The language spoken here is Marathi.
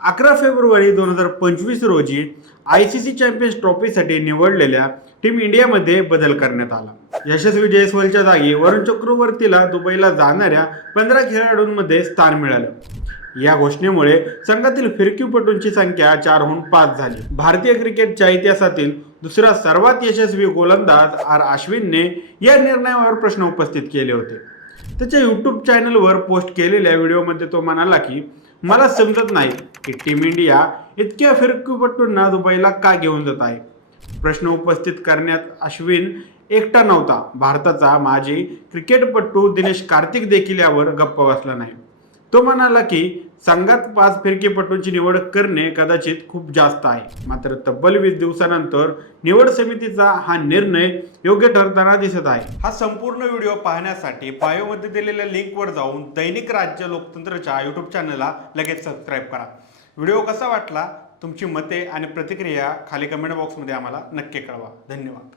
11 फेब्रुवारी 2025 रोजी ICC चॅम्पियन्स ट्रॉफीसाठी निवडलेल्या टीम इंडियामध्ये बदल करण्यात आला। यशस्वी जयस्वालच्या जागी वरुण चक्रवर्तीला दुबईला जाणाऱ्या 15 खेळाडूंमध्ये स्थान मिळालं। या घोषणेमुळे संघातील फिरकीपटूंची संख्या 4 हून 5 झाली। भारतीय क्रिकेटच्या इतिहासातील दुसरा सर्वात यशस्वी गोलंदाज अश्विनने या निर्णयावर प्रश्न उपस्थित केले होते। त्याच्या YouTube चॅनलवर पोस्ट केलेल्या व्हिडिओमध्ये तो म्हणाला की मला समजत नाही की टीम इंडिया इतक्या फिरकीपटूंना दुबईला का घेऊन जात आहे। प्रश्न उपस्थित करण्यात अश्विन एकटा नव्हता। भारताचा माजी क्रिकेटपटू दिनेश कार्तिक देखील यावर गप्प बसला नाही। तो म्हणाला की संघात 5 फिरकीपटूंची निवड करणे कदाचित खूप जास्त आहे, मात्र तब्बल 20 दिवसानंतर निवड समितीचा हा निर्णय योग्य ठरताना दिसत आहे। हा संपूर्ण व्हिडिओ पाहण्यासाठी बायोमध्ये दिलेल्या लिंकवर जाऊन दैनिक राज्य लोकतंत्रच्या YouTube चॅनलला लगेच सबस्क्राईब करा। व्हिडिओ कसा वाटला, तुमची मते आणि प्रतिक्रिया खाली कमेंट बॉक्समध्ये आम्हाला नक्की कळवा। धन्यवाद।